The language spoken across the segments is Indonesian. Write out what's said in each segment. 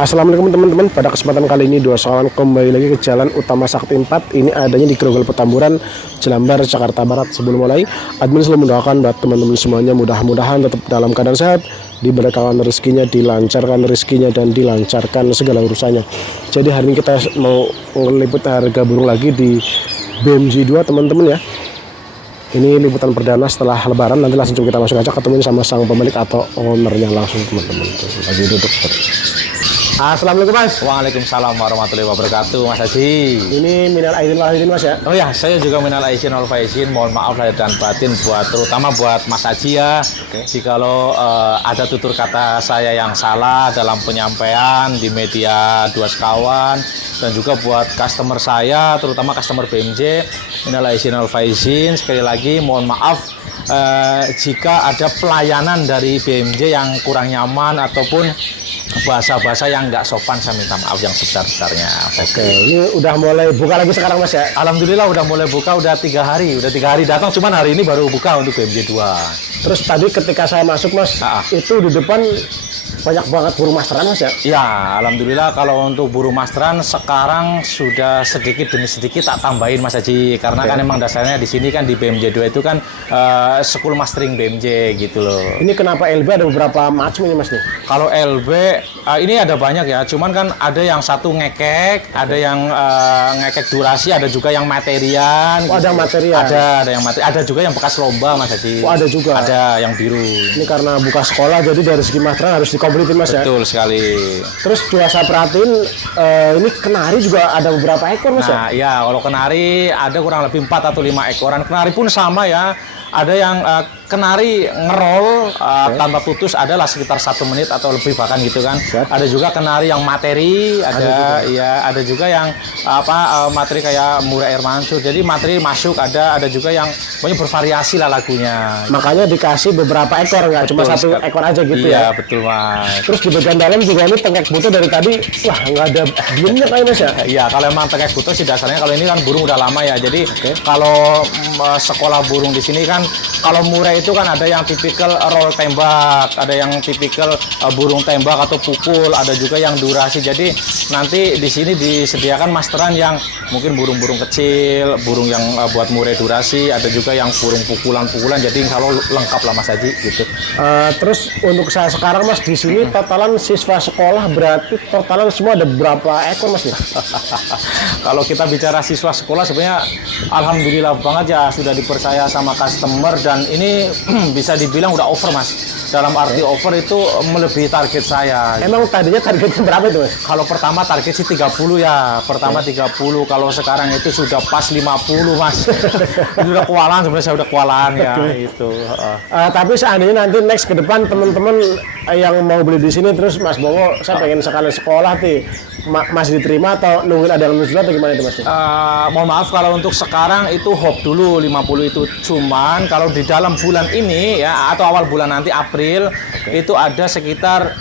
Assalamualaikum teman-teman. Pada kesempatan kali ini dua soalan kembali lagi ke Jalan Utama Sakti 4. Ini adanya di Grogol Petamburan, Jelambar, Jakarta Barat. Sebelum mulai, admin selalu mendoakan buat teman-teman semuanya mudah-mudahan tetap dalam keadaan sehat, diberkahi rezekinya, dilancarkan rezekinya, dan dilancarkan segala urusannya. Jadi hari ini kita mau meliput harga burung lagi di BMG 2 teman-teman ya. Ini liputan perdana setelah lebaran. Nanti langsung kita masuk aja ketemu sama sang pemilik atau ownernya langsung teman-teman. Lagi duduk. Assalamualaikum Mas. Waalaikumsalam warahmatullahi wabarakatuh, Mas Haji. Ini minal aidin wal faizin Mas ya. Oh ya, saya juga minal aidin wal faizin. Mohon maaf lahir dan batin terutama buat Mas Haji ya. Jikalau ada tutur kata saya yang salah dalam penyampaian di media Dua Sekawan, dan juga buat customer saya, terutama customer BMJ, minal aidin wal faizin. Sekali lagi mohon maaf jika ada pelayanan dari BMJ yang kurang nyaman ataupun bahasa-bahasa yang nggak sopan, saya minta maaf yang sebesar-besarnya. Oke, ini udah mulai buka lagi sekarang Mas ya? Alhamdulillah udah mulai buka, udah 3 hari datang, cuman hari ini baru buka untuk BMJ 2. Terus tadi ketika saya masuk Mas, itu di depan banyak banget burung masteran Mas ya? Ya, alhamdulillah kalau untuk burung masteran sekarang sudah sedikit demi sedikit tak tambahin Mas Haji, karena kan emang dasarnya di sini kan di BMJ 2 itu kan school mastering BMJ gitu loh. Ini kenapa LB ada beberapa macam ini Mas nih? Kalau LB ini ada banyak ya, cuman kan ada yang satu ngekek, ada yang ngekek durasi, ada juga yang materian. Oh, gitu. Ada materian. Ada yang materian, ada juga yang bekas lomba Mas Haji. Oh, ada juga. Ada yang biru. Ini karena buka sekolah, jadi dari segi masteran harus dikompletin Mas ya. Betul sekali. Terus juga saya perhatiin ini kenari juga ada beberapa ekor Mas ya. Nah, ya kalau kenari ada kurang lebih 4 atau 5 ekoran. Kenari pun sama ya. Ada yang kenari ngerol tanpa putus, adalah sekitar 1 menit atau lebih bahkan gitu kan. Ada juga kenari yang materi, ada juga yang materi kayak Murai Air Mansur. Jadi materi masuk ada juga yang banyak bervariasi lah lagunya. Makanya dikasih beberapa ekor, nggak cuma satu ekor aja gitu ya. Iya, betul Mas. Terus di bagian dalam juga ini tengek butuh dari tadi, wah nggak ada belumnya kayak Mas ya. Iya, kalau emang tengek butuh sih dasarnya, kalau ini kan burung udah lama ya. Jadi kalau sekolah burung di sini kan, kalau murai itu kan ada yang tipikal roll tembak, ada yang tipikal burung tembak atau pukul, ada juga yang durasi. Jadi nanti di sini disediakan masteran yang mungkin burung-burung kecil, burung yang buat murai durasi, ada juga yang burung pukulan-pukulan. Jadi kalau lengkap lah Mas Haji gitu. Terus untuk saya sekarang Mas di sini totalan siswa sekolah berarti totalan semua ada berapa ekor Mas nih? Kalau kita bicara siswa sekolah sebenarnya alhamdulillah banget ya, sudah dipercaya sama customer, dan ini bisa dibilang udah over Mas. Dalam arti over itu melebihi target saya. Emang tadinya targetnya berapa itu Mas? Kalau pertama target sih 30 ya. Pertama 30, kalau sekarang itu sudah pas 50 Mas. Itu udah kewalahan sebenarnya, saya udah kewalahan ya itu. Tapi seandainya nanti next ke depan teman-teman yang mau beli di sini terus Mas Bowo, saya pengen sekali sekolah nih, masih diterima atau nungguin ada yang lulus dulu atau gimana itu Mas? Mohon maaf kalau untuk sekarang itu hop dulu 50 itu. Cuman kalau di dalam bulan ini ya, atau awal bulan nanti April, itu ada sekitar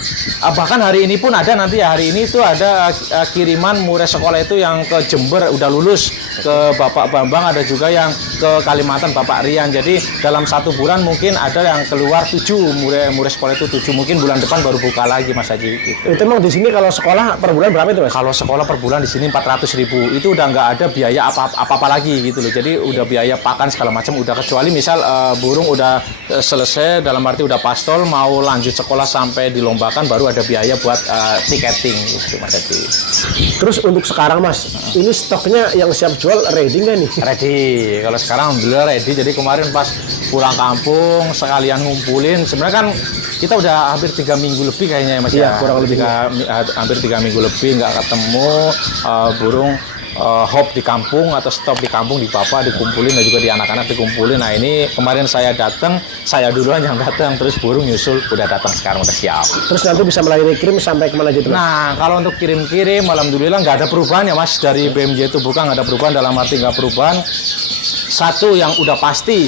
bahkan hari ini pun ada, nanti ya hari ini itu ada kiriman murai sekolah itu yang ke Jember udah lulus, ke Bapak Bambang, ada juga yang ke Kalimantan Bapak Rian. Jadi dalam 1 bulan mungkin ada yang keluar 7 murai sekolah itu 7, mungkin bulan depan baru buka lagi Mas Haji gitu. Itu emang di sini kalau sekolah per bulan berapa itu Mas? Kalau sekolah per bulan di sini 400.000, itu udah nggak ada biaya apa-apa lagi gitu loh. Jadi udah biaya pakan segala macam udah, kecuali misal burung udah selesai, dalam arti udah pastol mau lanjut sekolah sampai dilombakan, baru ada biaya buat tiketing gitu Mas Haji. Terus untuk sekarang Mas, ini stoknya yang siap jual ready nggak nih? Ready. Kalau sekarang alhamdulillah ready. Jadi kemarin pas pulang kampung sekalian ngumpulin, sebenarnya kan kita udah hampir 3 minggu lebih kayaknya ya Mas ya. Kurang lebih hampir 3 minggu lebih nggak ketemu burung hop di kampung atau stop di kampung, di Bapak dikumpulin, dan juga di anak-anak dikumpulin. Nah ini kemarin saya datang, saya duluan yang datang, terus burung nyusul udah datang, sekarang udah siap. Terus nanti bisa melayani kirim sampai kemana aja Mas? Nah kalau untuk kirim-kirim alhamdulillah nggak ada perubahan ya Mas, dari BMJ itu bukan, nggak ada perubahan, dalam arti nggak perubahan. Satu yang udah pasti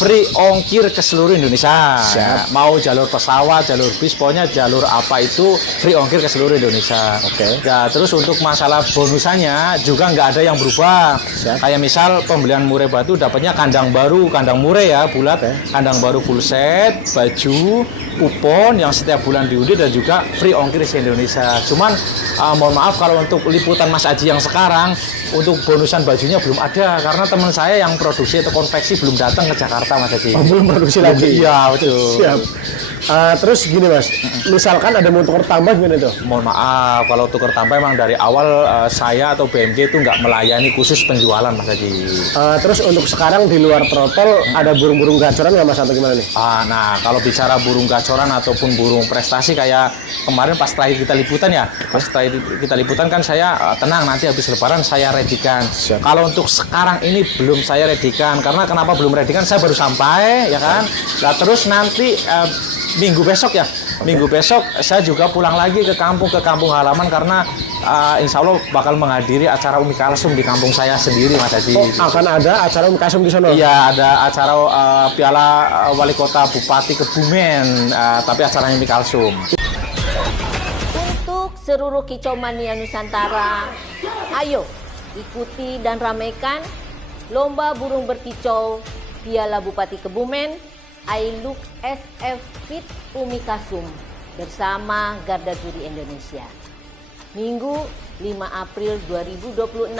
free ongkir ke seluruh Indonesia. Siap. Mau jalur pesawat, jalur bis, pokoknya jalur apa itu free ongkir ke seluruh Indonesia. Oke. Ya, terus untuk masalah bonusannya juga nggak ada yang berubah. Siap. Kayak misal pembelian murai batu dapatnya kandang baru, kandang murai ya bulat, kandang baru full set, baju, kupon yang setiap bulan diundi dan juga free ongkir ke Indonesia. Cuman mohon maaf kalau untuk liputan Mas Aji yang sekarang untuk bonusan bajunya belum ada karena teman saya yang produksi atau konveksi belum datang ke Jakarta, Mas Aji. Oh, belum produksi lagi. Iya, betul. Siap. Terus gini Mas, misalkan ada mau tukar tambah gimana tuh? Mohon maaf kalau tukar tambah emang dari awal saya atau BMG itu nggak melayani khusus penjualan, Mas Haji. Terus untuk sekarang di luar trotol ada burung-burung gacoran nggak Mas atau gimana nih? Nah, kalau bicara burung gacoran ataupun burung prestasi kayak kemarin pas terakhir kita liputan ya, pas terakhir kita liputan kan saya tenang nanti habis lebaran saya redikan. Siap. Kalau untuk sekarang ini belum saya redikan karena kenapa belum redikan? Saya baru sampai ya kan. Nah, terus nanti minggu besok ya, minggu besok saya juga pulang lagi ke kampung halaman karena insya Allah bakal menghadiri acara Umi Kalsum di kampung saya sendiri, Mas Haji. Oh, akan ada acara Umi Kalsum di sana? Iya, ada acara Piala Wali Kota Bupati Kebumen, tapi acaranya Umi Kalsum. Untuk seluruh kicau mania Nusantara, ayo ikuti dan ramaikan lomba burung berkicau Piala Bupati Kebumen I Look SF Fit Umi Kasum bersama Garda Juri Indonesia. Minggu 5 April 2026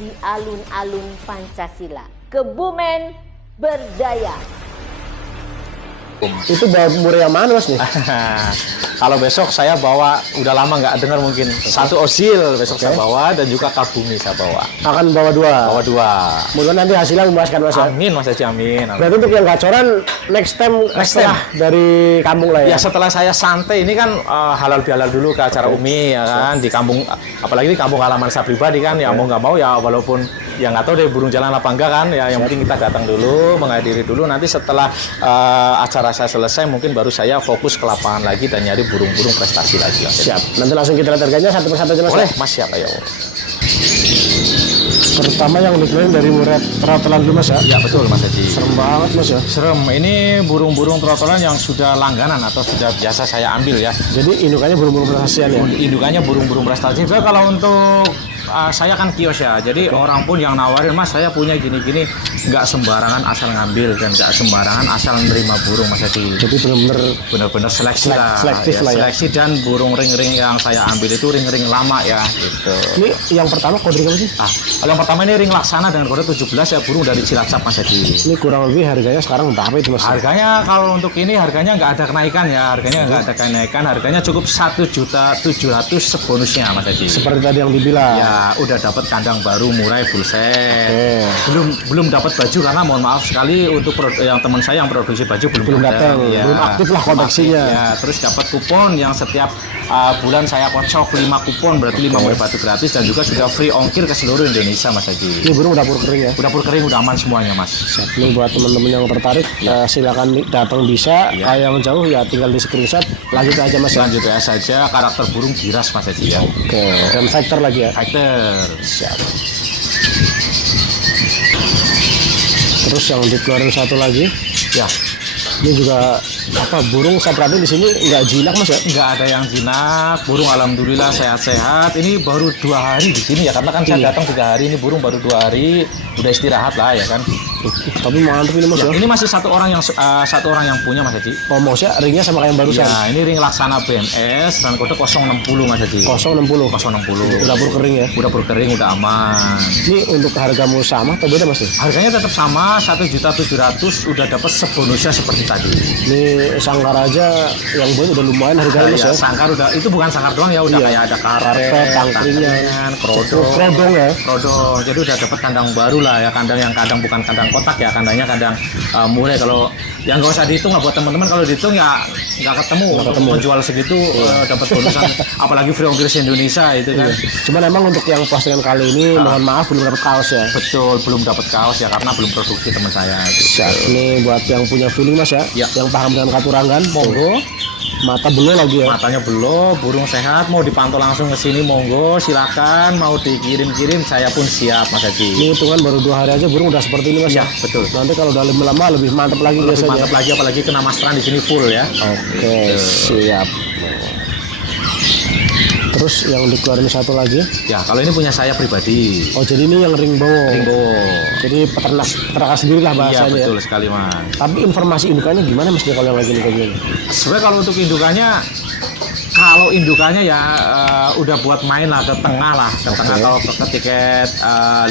di alun-alun Pancasila. Kebumen berdaya. Itu bawa murai yang mana Mas nih? Kalau besok saya bawa, udah lama nggak dengar mungkin, satu osil besok saya bawa dan juga kabumi saya bawa. Akan bawa dua? Bawa dua. Mudah nanti hasilnya memuaskan Mas ya? Amin, Mas Haji, amin. Berarti untuk yang gacoran next time setelah dari kampung lah ya? Ya setelah saya santai ini kan halal bihalal dulu ke acara Umi ya kan di kampung, apalagi di kampung halaman saya pribadi kan ya mau nggak mau ya walaupun ya nggak tahu deh burung jalan apa enggak kan ya yang penting kita datang dulu menghadiri dulu nanti setelah acara saya selesai mungkin baru saya fokus ke lapangan lagi dan nyari burung-burung prestasi lagi. Siap. Nanti langsung kita lihat harganya satu persatu aja Mas. Boleh Mas, siap ayo. Pertama yang diklaim dari murai trotolan dulu Mas ya? Ya betul Mas Haji. Serem banget Mas ya? Serem, ini burung-burung trotolan yang sudah langganan atau sudah biasa saya ambil ya. Jadi indukannya burung-burung prestasian ya? Indukannya burung-burung prestasi. Jadi kalau untuk saya kan kios ya, jadi orang pun yang nawarin Mas saya punya gini-gini, nggak sembarangan asal ngambil dan nggak sembarangan asal menerima burung Mas Haji. Jadi benar-benar seleksi lah, selektif lah ya. Seleksi dan burung ring-ring yang saya ambil itu ring-ring lama ya. Gitu. Ini yang pertama kode apa sih? Kalau yang pertama ini ring laksana dengan kode 17 ya burung dari Cilacap Mas Haji. Ini kurang lebih harganya sekarang berapa itu Mas? Harganya kalau untuk ini harganya nggak ada kenaikan ya, harganya nggak ada kenaikan, harganya cukup 1.700.000 sebonusnya Mas Haji. Seperti tadi yang dibilang. Ya udah dapat kandang baru murai full set. Belum dapat baju karena mohon maaf sekali untuk yang teman saya yang produksi baju belum datang, ya. belum aktif lah koleksinya. Ya, terus dapat kupon yang setiap bulan saya kocok 5 kupon berarti 5 murai batu gratis dan juga sudah free ongkir ke seluruh Indonesia Mas Haji. Ini burung udah pur kering ya? Udah pur kering, udah aman semuanya Mas. Siap. Ini buat teman-teman yang tertarik silakan datang bisa. Yang jauh ya tinggal di screenshot. Lanjut aja Mas. Lanjut ya saja, karakter burung giras Mas Haji ya. Oke. Dan fighter lagi ya? Fighter. Siap. Terus yang dikeluarin satu lagi, Ya. ini juga burung saya perhatiin di sini nggak jinak Mas ya? Nggak ada yang jinak, burung alhamdulillah sehat-sehat. Ini baru 2 hari di sini ya, karena kan saya datang 3 hari, ini burung baru 2 hari, udah istirahat lah ya kan. Tapi mantap ini Mas ya. Ini masih satu orang yang punya Mas Haji. Oh Masnya ringnya sama kayak yang barusan? Ya, ini ring laksana BMS dan kode 060 Mas Haji. 060. 060. Udah pur kering ya? Udah pur kering, udah aman. Ini untuk hargamu sama atau beda Mas? Harganya tetap sama, 1.700.000 udah dapat sebonusnya seperti tadi. Ini sangkar aja yang buat udah lumayan harganya Mas ya? Sangkar udah, itu bukan sangkar doang ya, udah kayak ada karpet, tangkringan, krodong ya. Krodong, jadi udah dapat kandang baru lah ya, kandang yang kadang bukan kandang kotak ya, kandangnya kandang murai. Kalau yang nggak usah dihitung lah buat teman-teman, kalau dihitung ya nggak ketemu. Menjual segitu dapat bonusan, apalagi free ongkir Indonesia itu kan. Cuman emang untuk yang postingan kali ini mohon maaf belum dapat kaos ya. Betul, belum dapat kaos ya karena belum produksi teman saya. Siap. Ini buat yang punya feeling Mas ya, yang paham dengan katurangan, monggo Mata belum lagi ya. Matanya belum, burung sehat, mau dipantau langsung ke sini monggo, silakan. Mau dikirim-kirim, saya pun siap Mas Haji. Ini hitungan baru 2 hari aja burung udah seperti ini Mas. Iya, betul. Nanti kalau udah lebih lama lebih mantap lagi Lebih biasanya. mantap lagi, apalagi kena mastran di sini full ya. Oke, siap. Terus yang dikeluarin satu lagi. Ya, kalau ini punya saya pribadi. Oh, jadi ini yang ring bowo. Ringbo. Jadi peternak sendiri lah Iya, bahasanya ya. betul sekali Mas. Tapi informasi indukannya gimana Mas dia kalau yang lagi kayak gini? Sebenarnya kalau indukannya ya udah buat main lah ke tengah lah, ke tengah atau ke tiket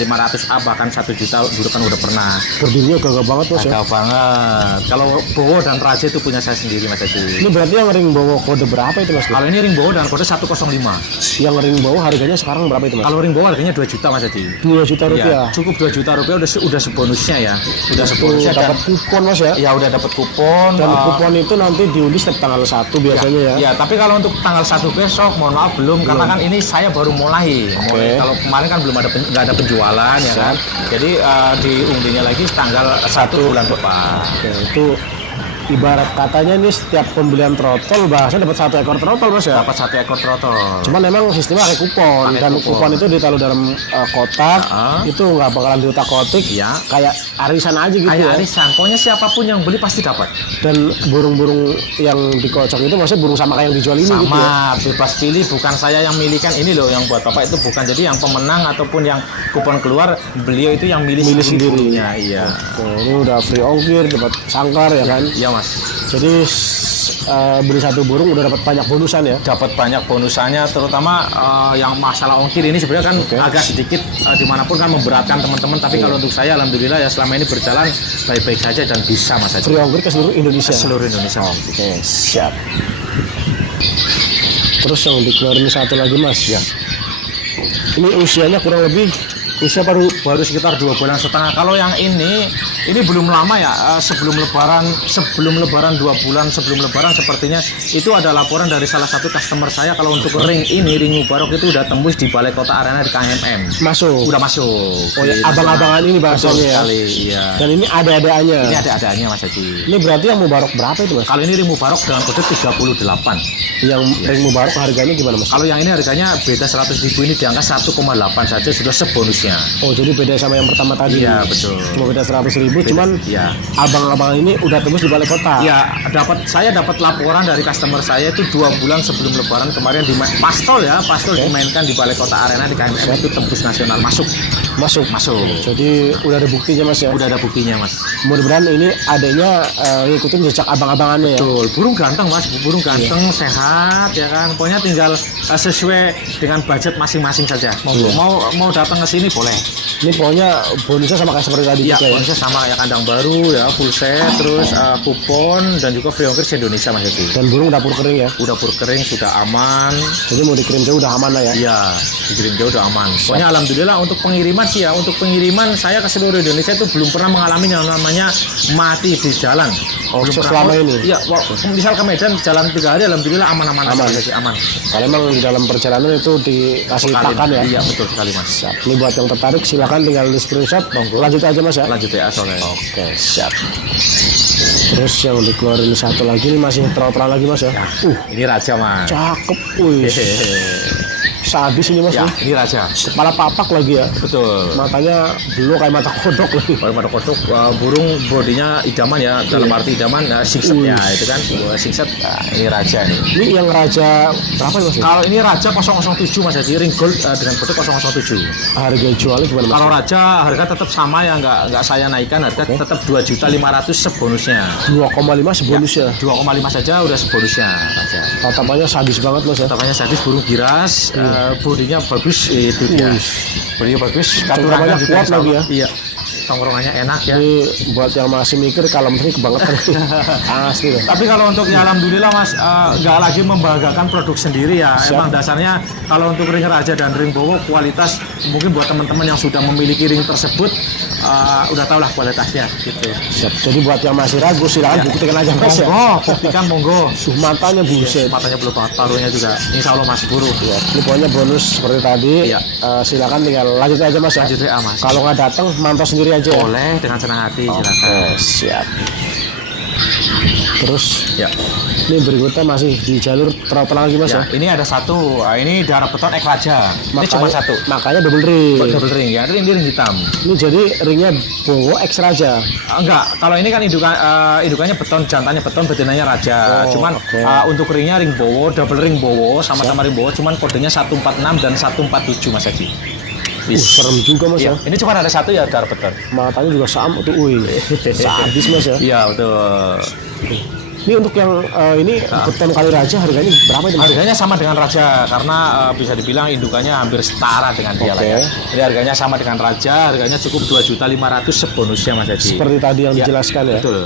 500 bahkan 1 juta dulu kan udah pernah. Berdirinya gagah banget Mas ya. Gagah banget. Kalau Bowo dan Raja itu punya saya sendiri Mas Haji. Ini berarti yang ring bowo kode berapa itu Mas? Kalau ini ring Bowo dan kode 105. Yang ring bowo harganya sekarang berapa itu Mas? Kalau ring Bowo harganya 2 juta Mas Haji. 2 juta rupiah. Iya, cukup 2 juta rupiah udah sebonusnya ya. Udah Itu sebonusnya dan dapat kupon Mas ya. ya udah dapat kupon. Dan kupon itu nanti diundi setiap tanggal 1 biasanya ya. Ya, tapi kalau untuk tanggal 1 besok, mohon maaf belum, karena kan ini saya baru mulai. Kalau kemarin kan belum ada nggak ada penjualan ya kan. Jadi diundinya lagi tanggal 1 bulan depan. Oke, itu ibarat katanya ini setiap pembelian trotol bahasanya dapat 1 ekor trotol Mas ya. Dapat 1 ekor trotol. Cuman memang sistemnya pakai kupon Pakai dan kupon. kupon itu ditaruh dalam kotak, itu nggak bakalan diutak-atik, Iya. kayak arisan aja gitu Kayak ya. arisan, pokoknya siapapun yang beli pasti dapat. Dan burung-burung yang dikocok itu maksudnya burung sama kayak yang dijual ini gitu ya. Sama, bebas pilih, bukan saya yang milihkan ini loh yang buat Bapak itu bukan. Jadi yang pemenang ataupun yang kupon keluar, beliau itu yang milih Sendiri. burungnya. Iya. Tuh, ini udah free ongkir, dapat sangkar ya kan. Iya Mas. Jadi beli 1 burung udah dapat banyak bonusan ya. Dapat banyak bonusannya, terutama yang masalah ongkir ini sebenarnya kan agak sedikit dimanapun kan memberatkan teman-teman, tapi kalau untuk saya alhamdulillah ya selama ini berjalan baik-baik saja dan bisa Mas Haji. Free ongkir ke seluruh Indonesia. Seluruh Indonesia. Oke, siap. Terus yang dikeluarin satu lagi Mas. Ya. Ini usianya kurang lebih Usia baru sekitar 2 bulan setengah. Kalau yang ini belum lama ya, sebelum lebaran 2 bulan sebelum lebaran sepertinya itu ada laporan dari salah satu customer saya kalau untuk ring Mubarok itu udah tembus di Balai Kota Arena di KMM. masuk. Udah masuk. Oh ya, abang-abangan ini bahasanya Betul ya. sekali, iya. Dan ini ada-adanya. Ini ada adanya Mas Haji. Ini berarti yang Mubarok berapa itu Mas? Kalau ini ring Mubarok dengan kode 38. Yang ring Mubarok harganya gimana Mas? Kalau yang ini harganya beda 100.000, ini di angka 1,8 saja sudah sebonusnya. Oh, jadi beda sama yang pertama tadi. Iya, betul. Cuma beda 100.000, cuman Iya. abang-abang ini udah tembus di Balai Kota. Ya, saya dapat laporan dari customer saya itu 2 bulan sebelum lebaran kemarin di Pastol dimainkan di Balai Kota Arena di KMM itu tembus nasional masuk. Jadi udah ada buktinya Mas ya. Udah ada buktinya Mas. Mudah-mudahan ini adanya ngikutin jejak abang-abangannya ya. Betul, burung ganteng Mas, burung ganteng, sehat ya kan. Pokoknya tinggal sesuai dengan budget masing-masing saja. Mau datang ke sini boleh. Ini pokoknya bonusnya sama kayak seperti tadi Iya, juga ya. bonusnya sama ya, kandang baru ya, full set, terus kupon dan juga free ongkir se-Indonesia Mas Yudi. Dan burung dapur kering ya. Udah pur kering, sudah aman. Jadi mau dikirim jauh udah aman lah ya. Iya, dikirim jauh udah aman. Pokoknya alhamdulillah untuk pengiriman sih ya, untuk pengiriman saya ke seluruh Indonesia itu belum pernah mengalami yang namanya mati di jalan. Oh, Belum selama pernah. ini? Iya, misal ke Medan jalan 3 hari alhamdulillah aman-aman aja, aman. Kalau emang di dalam perjalanan itu dikasih pakan ya. Iya, betul sekali Mas. Siap. Ini buat yang tertarik silakan tinggal di screenshot. Lanjut aja Mas ya. Lanjut ya soalnya. Oke, siap. Terus yang dikeluarin satu lagi ini masih terang lagi Mas ya. Ini raja Mas. Cakep. Wih. Sadis ini Mas Ya, ya. ini raja. Kepala papak lagi ya. Betul. Matanya belum kayak mata kodok lagi. Kalau pada kodok burung bodinya idaman ya, dalam arti idaman singset ya, itu kan singset. Ini raja nih. Ini yang raja berapa Mas? Ya? Kalau ini raja 007 Mas Haji, ring gold dengan kode 007. Harga jualnya gimana Mas? Kalau raja harga tetap sama ya, nggak saya naikkan, harga tetap 2.500.000 sebonusnya. 2,5 sebonusnya. 2,5 saja udah sebonusnya raja. Tatapannya sadis banget Mas ya. Tatapannya sadis, burung giras, bodinya bagus itu dia. Bodinya bagus, Cengkramannya kuat insya lagi Allah. ya. Iya. Tongkrongannya enak ya. Ini buat yang masih mikir kalau menteri kebangetan. Asli loh. Tapi kalau untuk ya alhamdulillah Mas, nggak lagi membanggakan produk sendiri ya. Siap. Emang dasarnya kalau untuk ring raja dan ring bowo kualitas mungkin buat teman-teman yang sudah memiliki ring tersebut udah tahu lah kualitasnya gitu. Siap. Jadi buat yang masih ragu silakan buktikan aja Mas ya. Monggo, buktikan monggo. Matanya buset. Matanya belum banget, paruhnya juga. Insya Allah Mas buru. Ya, ini pokoknya bonus seperti tadi. Iya. Silakan tinggal lanjut aja Mas ya. Lanjut WA Mas. Kalau nggak datang mantau sendiri aja ya. Boleh dengan senang hati silakan. Siap. Terus Ya. Ini berikutnya masih di jalur throttle lagi mas ya. Ini ada satu, ini darah beton X Raja. Ini cuma satu. Makanya double ring. Double ring ya, ini ring hitam. Ini jadi ringnya Bowo X Raja. Enggak, kalau ini kan indukannya beton, jantannya beton, betinanya Raja. Cuman untuk ringnya ring Bowo, double ring Bowo, sama-sama ring Bowo, cuman kodenya 146 dan 147 Mas Haji. Serem juga mas ya. Ini cuma ada satu ya darah beton. Matanya juga sama tuh, wih, sadis mas ya. Iya betul. Ini untuk yang ini beton kali Raja harganya berapa itu mas? Harganya sama dengan Raja karena bisa dibilang indukannya hampir setara dengan dia lah ya. Jadi harganya sama dengan Raja, harganya cukup 2.500.000 sebonusnya Mas Haji. Seperti tadi yang dijelaskan ya. Betul.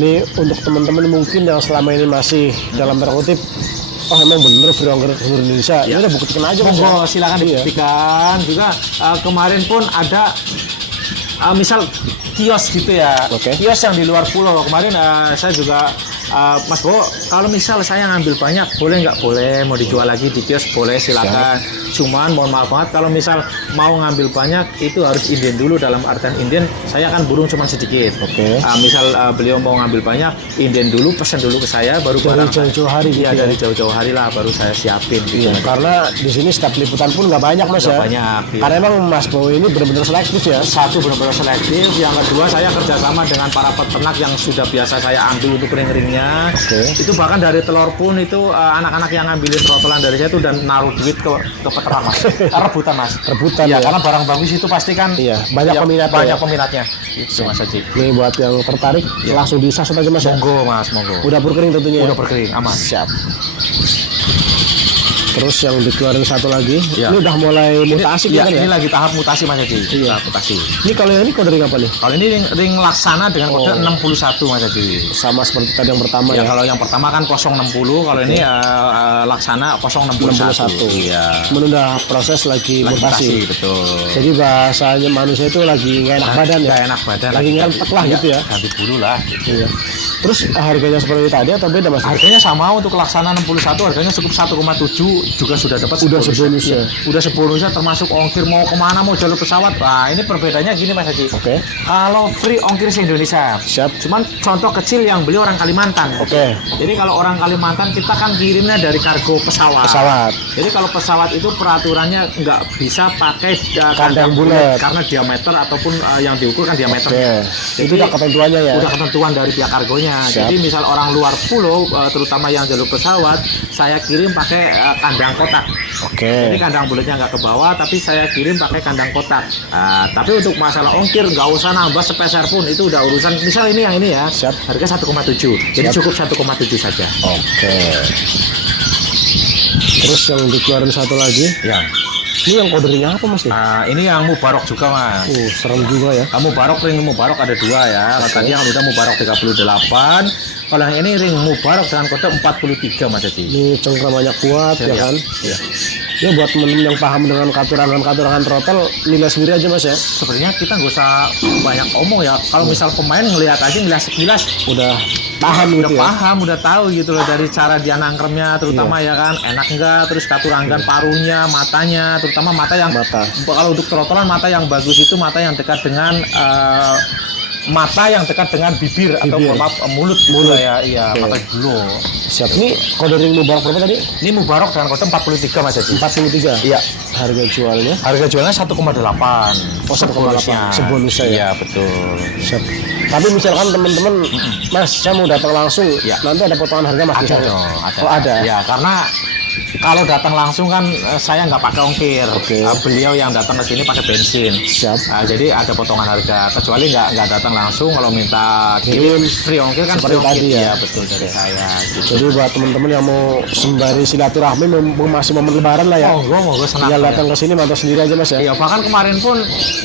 Ini untuk teman-teman mungkin yang selama ini masih dalam tanda kutip, oh emang bener free ongkir seluruh Indonesia. Ini udah buktikan aja mas. Monggo silakan dibuktikan. Juga kemarin pun ada misal kios gitu ya. Kios yang di luar pulau. Kemarin saya juga Mas Bo, kalau misal saya ngambil banyak, boleh nggak? Boleh. Mau dijual lagi di kios, boleh, silakan. Cuman mohon maaf banget, kalau misal mau ngambil banyak, itu harus inden dulu. Dalam artian inden, saya kan burung cuma sedikit. Misal beliau mau ngambil banyak, inden dulu, pesan dulu ke saya, baru dari jauh-jauh hari. Iya, dari jauh-jauh hari lah, baru saya siapin. Iya, karena di sini setiap liputan pun nggak banyak mas ya. Banyak. Karena emang Mas Bowo ini benar-benar selektif ya. Satu benar-benar selektif, yang kedua saya kerjasama dengan para peternak yang sudah biasa saya ambil untuk ring-ringnya. Itu bahkan dari telur pun itu anak-anak yang ngambilin trotolan dari saya itu dan naruh duit ke peternak mas. Rebutan mas. Rebutan ya. Ya. Karena barang bagus itu pasti kan banyak peminatnya. Banyak peminatnya. Itu mas Haji. Ini buat yang tertarik langsung disasut aja mas. Monggo mas, monggo. Udah berkering tentunya. Udah berkering, aman. Siap. Terus yang dikeluarin satu lagi, ini udah mulai mutasi kan ya? Ini lagi tahap mutasi Mas Haji. Iya, mutasi. Ini kalau yang ini kode ring apa nih? Kalau ini ring laksana dengan kode 61 Mas Haji. Sama seperti tadi yang pertama ya? Kalau yang pertama kan 060, kalau ini laksana 061. Iya. Menunda proses lagi mutasi. Betul. Jadi bahasanya manusia itu lagi nggak enak badan ya? Nggak enak badan. Lagi ngelentek lah gitu ya? Ganti bulu lah. Iya. Terus harganya seperti tadi atau beda mas? Harganya sama untuk laksana 61, harganya cukup 1,7 juga sudah dapat. Udah sebonusnya. Udah sebonusnya termasuk ongkir mau kemana, mau jalur pesawat. Nah ini perbedaannya gini Mas Haji. Kalau free ongkir se Indonesia. Siap. Cuman contoh kecil yang beli orang Kalimantan. Jadi kalau orang Kalimantan kita kan kirimnya dari kargo pesawat. Jadi kalau pesawat itu peraturannya nggak bisa pakai kandang bulat karena diameter ataupun yang diukur kan diameter. Jadi itu udah ketentuannya ya. Udah ketentuan dari pihak kargonya. Jadi misal orang luar pulau, terutama yang jalur pesawat, saya kirim pakai kandang kotak. Jadi kandang bulatnya nggak ke bawah, tapi saya kirim pakai kandang kotak. Tapi untuk masalah ongkir nggak usah nambah sepeser pun, itu udah urusan. Misal ini yang ini ya, harga 1,7. Jadi cukup 1,7 saja. Terus yang dikeluarin satu lagi? Ya. Ini yang kode ringnya apa mas ya? Ini yang Mubarok juga mas. Serem juga ya. Mubarok, ring Mubarok ada 2 ya. Tadi yang udah Mubarok 38. Kalau yang ini ring Mubarok dengan kode 43 mas Haji. Ini cengkramannya kuat ya kan? Iya. Ya buat temen-temen yang paham dengan katurangan throttle, nilai sendiri aja mas ya. Sebenarnya kita nggak usah banyak omong ya. Kalau misal pemain ngelihat aja, ngelihat sekilas udah paham gitu ya. Paham, udah tahu gitu loh dari cara dia nangkremnya, terutama ya kan enak enggak, terus katurangan paruhnya, matanya, terutama mata. Kalau untuk throttlean mata yang bagus itu mata yang dekat dengan bibir atau mulut ya, mata dulu. Siap. Ini kode ring Mubarok berapa tadi? Ini Mubarok dengan kode 43 mas Haji. 43. Iya. Harga jualnya? Harga jualnya 1,8. Sebonusnya ya. Iya betul. Siap. Tapi misalkan teman-teman, mas saya mau datang langsung, nanti ada potongan harga mas? Ada dong. Oh ada. Ya karena kalau datang langsung kan saya nggak pakai ongkir. Beliau yang datang ke sini pakai bensin. Siap. Jadi ada potongan harga. Kecuali nggak datang langsung, kalau minta kirim free ongkir kan seperti free tadi ongkir. ya. Betul dari saya. Gitu. Jadi buat teman-teman yang mau sembari silaturahmi, masih momen lebaran lah ya. Monggo senang. Tinggal datang ke sini mantau sendiri aja mas ya. Iya, bahkan kemarin pun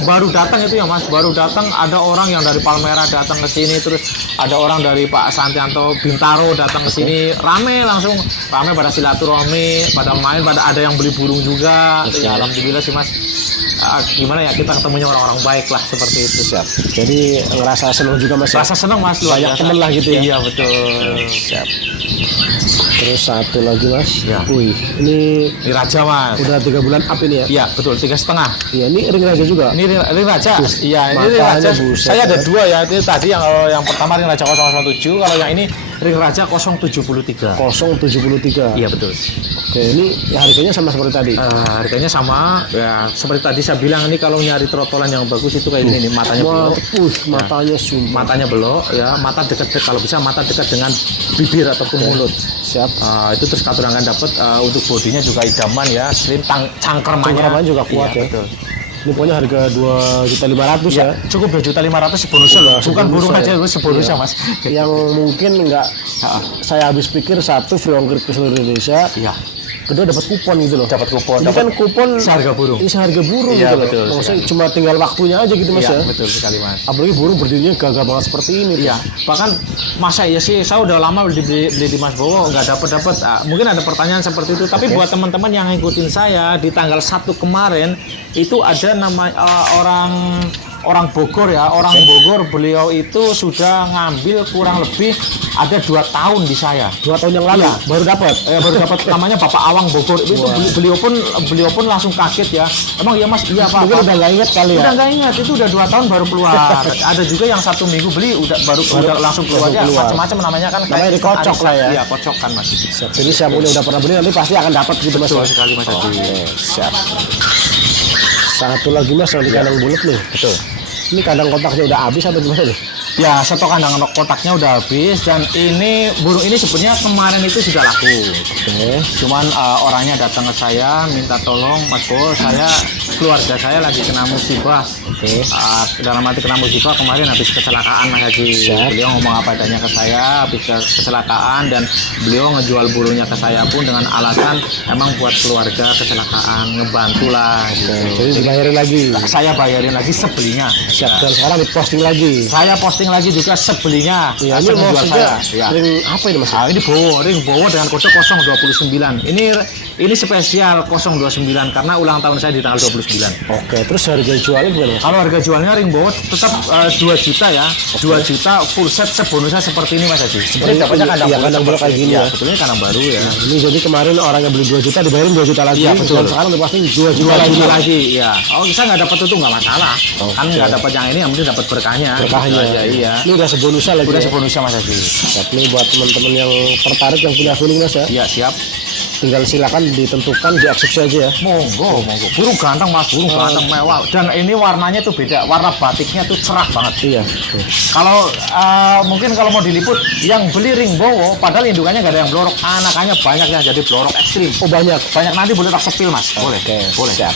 baru datang itu ya mas. Baru datang ada orang yang dari Palmerah datang ke sini, terus ada orang dari Pak Santianto Bintaro datang ke sini, rame pada silaturahmi, pada main, pada ada yang beli burung juga. Ya, alhamdulillah sih mas. gimana ya, kita ketemunya orang-orang baik lah seperti itu. Siap. Jadi ngerasa senang juga Mas ya? Rasa senang Mas, luar Banyak biasa. temen lah gitu ya? Iya betul. Siap. Terus satu lagi Mas. Ya. Wih, ini Ini raja Mas. udah 3 bulan up ini ya? Iya betul, 3,5. Iya, ini ring raja juga. Ini ring raja. Iya, ini ring matanya raja. buset, Saya ada ya. 2 ya. Itu tadi yang pertama ring raja 007, kalau yang ini ring raja 073. 073. Iya betul. Oke, ini ya harganya sama seperti tadi. Harganya sama ya, seperti tadi saya bilang, ini kalau nyari trotolan yang bagus itu kayak ini nih, matanya belok. Matanya sumpah. Matanya belok ya, mata dekat, kalau bisa mata dekat dengan bibir ataupun mulut. Siap. Itu terus katurangan dapat, untuk bodinya juga idaman ya, slim, cangkermannya Cangkermannya juga kuat iya, ya. betul. Ini pokoknya harga 2.500.000 ya. Cukup 2.500.000 sebonusnya loh, bukan burung sebonusnya aja, ya. itu sebonusnya Iya. Mas. Yang mungkin nggak saya habis pikir satu free ongkir ke seluruh Indonesia. Iya. Kedua dapat kupon gitu loh. Dapat kupon. Ini kan kupon seharga burung. Ini seharga burung Iya, gitu loh. betul Maksudnya sekali. cuma tinggal waktunya aja gitu Mas Iya, ya. betul sekali Mas. Apalagi burung berdirinya gagah banget seperti ini. Iya, bahkan masa ya sih, saya udah lama beli di Mas Bowo nggak dapat. Mungkin ada pertanyaan seperti itu, tapi buat teman-teman yang ngikutin saya di tanggal 1 kemarin itu ada nama orang Bogor ya, orang Bogor, beliau itu sudah ngambil kurang lebih ada 2 tahun di saya. 2 tahun yang lalu Iya. baru dapat. Baru dapat, namanya Bapak Awang Bogor. Itu beliau pun langsung kaget ya. Emang iya Mas, iya Pak. Mungkin udah nggak inget kali ya. Udah nggak ingat, itu udah 2 tahun baru keluar. Ada juga yang 1 minggu beli udah langsung keluar ya, keluar. macam-macam namanya kan. Namanya kayak dikocok arisan. lah ya. Iya, kocok kan Mas. Siap. Jadi siapa yang udah pernah beli nanti pasti akan dapat gitu Mas. Betul ya? sekali Mas Adi. Oke, siap. Satu lagi Mas yang di kandang bulat nih. Betul. Ini kandang kotaknya udah habis atau gimana nih? Ya, stok kandang kotaknya udah habis, dan ini burung ini sebenarnya kemarin itu sudah laku. Oke. Cuman orangnya datang ke saya minta tolong, Mas Bo, keluarga saya lagi kena musibah. Oke. Dalam arti kena musibah, kemarin habis kecelakaan Mas Haji. Siap. Beliau ngomong apa adanya ke saya, habis kecelakaan, dan beliau ngejual burungnya ke saya pun dengan alasan emang buat keluarga kecelakaan, ngebantu lah gitu. Jadi dibayarin lagi. Saya bayarin lagi sebelinya. Siap. Dan sekarang diposting lagi. Saya posting lagi juga sebelinya. Iya, ini hasil jual maksudnya Ya. ring apa ini Mas? Ini ring Bowo dengan kode 029. Ini spesial 029 karena ulang tahun saya di tanggal 29. Oke, terus harga jualnya gimana Mas? Kalau harga jualnya ring Bowo tetap 2 juta ya. 2 juta full set sebonusnya seperti ini Mas Haji. Seperti dapatnya kandang iya, bulat kandang bulat kayak gini ya. Betulnya kandang baru ya. Ini jadi kemarin orang yang beli 2 juta dibayarin 2 juta lagi. Iya, betul. Dan sekarang diposting 2 juta 2 lagi. juta lagi, ya. Oh, saya nggak dapat itu nggak masalah. Oke. Kan nggak dapat yang ini, yang penting dapat berkahnya. Berkahnya. Gitu aja, iya. Ini udah sebonusnya lagi. Udah ya? sebonusnya Mas Haji. Siap nih buat teman-teman yang tertarik yang punya feeling Mas ya. Iya, siap. Tinggal silakan ditentukan dieksekusi aja ya. Monggo. Burung ganteng Mas, burung ganteng mewah. Dan ini warnanya tuh beda, warna batiknya tuh cerah banget. Iya. Kalau mungkin kalau mau diliput, yang beli ring Bowo, padahal indungannya nggak ada yang blorok, anakannya banyak yang jadi blorok ekstrim. Oh banyak. Banyak, nanti boleh tak sepil Mas, boleh. Oke, Boleh. siap.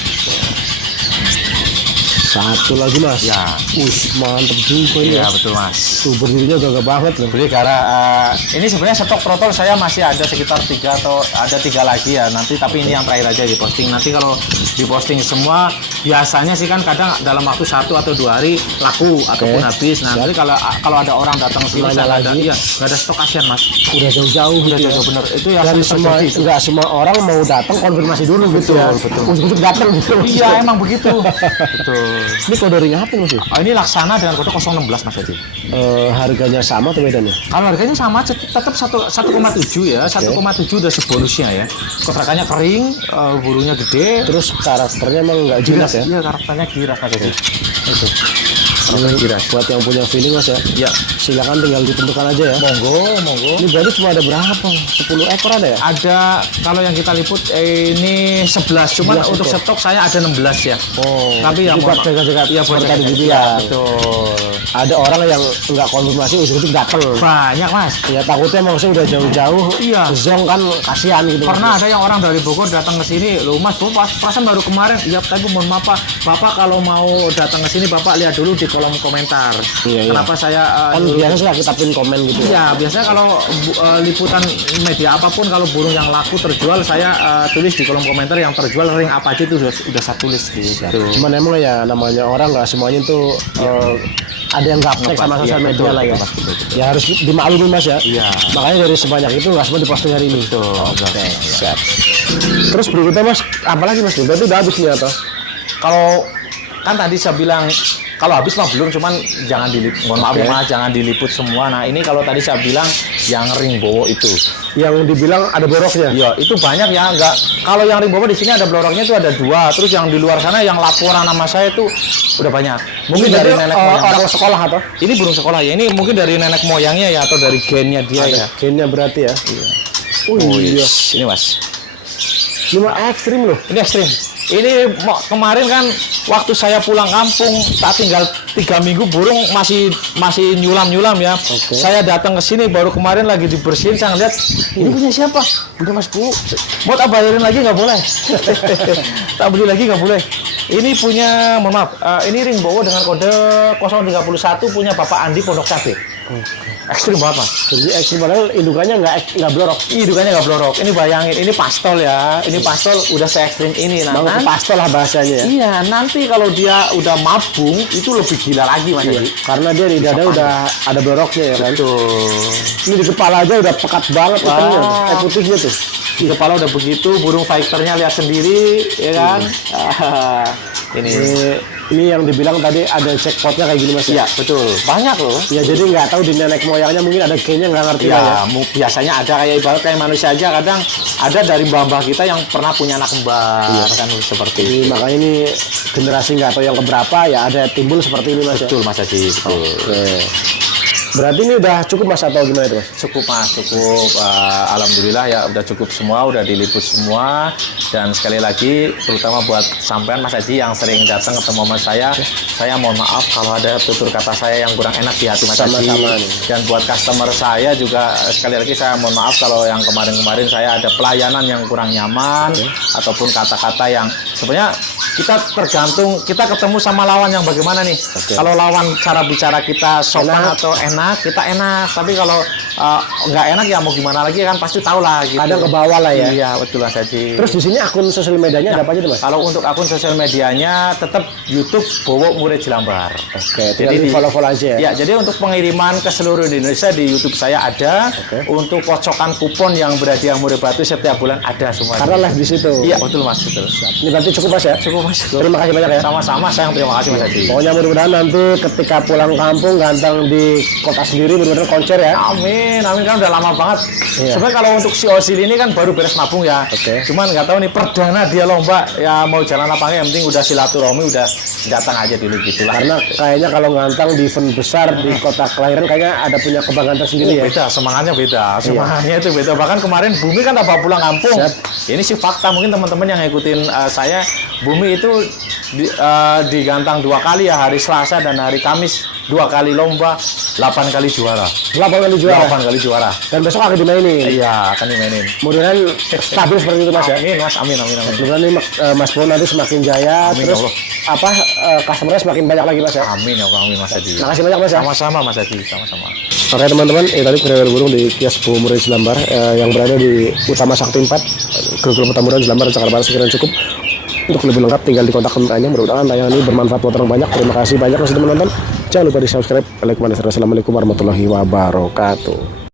Satu lagi Mas. Ya. Mantep juga ini Iya ya. betul Mas. Tuh berdirinya gagah banget loh. Beli karena ini sebenarnya stok trotol saya masih ada sekitar 3 atau ada 3 lagi ya nanti, tapi ini yang terakhir aja diposting. Nanti kalau diposting semua biasanya sih kan kadang dalam waktu 1 atau 2 hari laku ataupun habis. Nah, nanti kalau ada orang datang ke sini Nanya saya nggak ada, lagi. iya nggak ada stok, kasihan Mas. Udah jauh-jauh Udah gitu ya. jauh bener. Itu ya Dan sering semua terjadi itu. enggak semua orang mau datang konfirmasi dulu gitu ya. Betul. Ujuk-ujuk datang gitu. Iya emang begitu. Betul. Ini kode ring apa Mas? Ini Laksana dengan kode 016 Mas Haji. Harganya sama atau beda nih? Kalau harganya sama, tetap 1,7 ya, 1,7 udah sebonusnya ya. Kotrakannya kering, burungnya gede, Terus karakternya emang nggak jinak ya? Iya, karakternya giras Mas Haji. Itu. Ini buat yang punya feeling Mas ya. Ya, Silakan tinggal ditentukan aja ya. monggo. Ini berarti cuma ada berapa? 10 ekor ada ya? Ada kalau yang kita liput ini 11, cuman 11 untuk ekor. stok saya ada 16 ya. Oh, Tapi ya jadi buat mohon maaf. jaga-jaga Iya, buat seperti tadi jaga-jaga. dibilang. Betul. Ada orang yang nggak konfirmasi ujuk-ujuk datang. Banyak Mas. Ya takutnya maksudnya udah jauh-jauh. Iya. Zong kan kasihan gitu. Pernah ada yang orang dari Bogor datang ke sini, loh Mas, perasaan baru kemarin. Iya, tapi mohon maaf Pak, Bapak kalau mau datang ke sini Bapak lihat dulu di kolom komentar. Iya, iya. Kenapa saya Kan nyuruh- biasa suka kita pin komen gitu ya. Iya, biasanya kalau liputan media apapun, kalau burung yang laku terjual, saya tulis di kolom komentar yang terjual ring apa aja itu udah saya tulis gitu. Cuman emang ya namanya orang nggak semuanya tuh ada yang gaptek sama sosial Iya, media betul, lah ya. betul, betul. Ya harus dimaklumi Mas ya. Iya. Makanya dari sebanyak itu nggak semua diposting hari ini. Betul. Oke, siap. Terus berikutnya Mas, apa lagi Mas? Berarti udah habis nih atau? kalau kan tadi saya bilang kalau habis mah belum, cuman jangan diliput, mohon maaf ya, jangan diliput semua. Nah ini kalau tadi saya bilang yang ring bowo itu, yang dibilang ada boroknya. ya itu banyak ya, enggak. Kalau yang ring bowo di sini ada bloroknya itu ada 2, terus yang di luar sana yang laporan nama saya itu udah banyak. Mungkin dari nenek moyang. Orang sekolah atau? Ini belum sekolah ya, ini mungkin dari nenek moyangnya ya atau dari gennya dia ya. Gennya berarti ya. Iya. Oh iya. Ini mas. Ini mah ekstrim loh. Ini ekstrim. Ini kemarin kan waktu saya pulang kampung, tak tinggal 3 minggu burung masih nyulam ya. Saya datang ke sini baru kemarin lagi dibersihin, saya ngeliat ini punya siapa? Punya Mas Bu. Mau tak bayarin lagi nggak boleh? Tak beli lagi nggak boleh. Ini punya, mohon maaf, ini ring bowo dengan kode 031 punya Bapak Andi Pondok Cabe. Ekstrim banget mas. Jadi ekstrim padahal indukannya nggak blorok. Indukannya nggak blorok. Ini bayangin, ini pastol ya. Ini pastol udah se ekstrim ini. Mau ke pastol lah bahasanya ya. Iya, nanti kalau dia udah mabung itu lebih gila lagi mas. Iya. Karena dia di dada udah ada bloroknya ya kan. Betul. Ini di kepala aja udah pekat banget hitamnya. Putihnya tuh. Di kepala udah begitu, burung fighternya lihat sendiri, ya kan? Ini yang dibilang tadi ada jackpotnya kayak gini mas ya? Iya, betul. Banyak loh. Ya jadi nggak tahu di nenek moyangnya mungkin ada gennya nggak ngerti Ya, lah ya. biasanya ada kayak ibarat kayak manusia aja, kadang ada dari mbah-mbah kita yang pernah punya anak kembar, kan seperti itu. Makanya ini generasi nggak tahu yang keberapa ya ada timbul seperti ini mas ya. Betul mas Haji, betul. Oke. Berarti ini udah cukup mas atau gimana itu mas? Cukup mas, cukup. Alhamdulillah ya udah cukup semua, udah diliput semua. Dan sekali lagi, terutama buat sampean Mas Haji yang sering datang ketemu sama saya mohon maaf kalau ada tutur kata saya yang kurang enak di hati Mas Haji. Dan buat customer saya juga sekali lagi saya mohon maaf kalau yang kemarin-kemarin saya ada pelayanan yang kurang nyaman ataupun kata-kata yang sebenarnya kita tergantung kita ketemu sama lawan yang bagaimana nih. Kalau lawan cara bicara kita sopan atau enak, kita enak. Tapi kalau nggak enak ya mau gimana lagi kan pasti tahu lah gitu. Kadang ke bawah lah ya. Iya betul Mas Haji. Terus di sini akun sosial medianya ada apa aja tuh mas? Kalau untuk akun sosial medianya tetap YouTube Bowo Murid Jelambar. Oke, jadi di follow-follow aja ya? Ya, jadi untuk pengiriman ke seluruh Indonesia di YouTube saya ada. Untuk kocokan kupon yang berhadiah Murid Batu setiap bulan ada semua. Karena live di situ. Iya betul mas, betul. Ini berarti cukup mas ya? Cukup mas. Terima kasih banyak ya. Sama-sama, saya yang terima kasih mas Haji. Pokoknya mudah-mudahan nanti ketika pulang kampung ganteng di kota sendiri mudah-mudahan konser ya. Amin, amin kan udah lama banget. Sebenarnya kalau untuk si Osil ini kan baru beres nabung ya. Cuman nggak tahu nih perdana dia lomba ya mau jalan apa enggak, yang penting udah silaturahmi udah datang aja dulu gitu lah. Karena kayaknya kalau ngantang di event besar di kota kelahiran kayaknya ada punya kebanggaan tersendiri ya. Beda, semangatnya beda. Semangatnya itu beda. Bahkan kemarin Bumi kan tanpa pulang kampung. Ini sih fakta, mungkin teman-teman yang ngikutin saya, Bumi itu digantang 2 kali ya, hari Selasa dan hari Kamis 2 kali lomba, 8 kali juara. 8 kali juara. 8 kali juara. Dan besok akan dimainin. Iya, akan dimainin. Mudah-mudahan stabil seperti itu mas ya. Amin mas, amin. Mudah-mudahan ini Mas Bo nanti semakin jaya. Amin, terus Allah. customernya semakin banyak lagi mas ya. Amin ya Allah, amin mas Haji. Makasih banyak mas ya. Sama-sama mas Haji, sama-sama. Oke teman-teman, tadi kurir burung di kios Bowo Murid Jelambar yang berada di Utama Sakti 4, Grogol Petamburan, Jelambar, Jakarta Barat. Sekiranya cukup. Untuk lebih lengkap tinggal di kontak kontaknya. Mudah-mudahan tayangan ini bermanfaat buat orang banyak. Terima kasih banyak yang sudah menonton. Jangan lupa di subscribe. Assalamualaikum warahmatullahi wabarakatuh.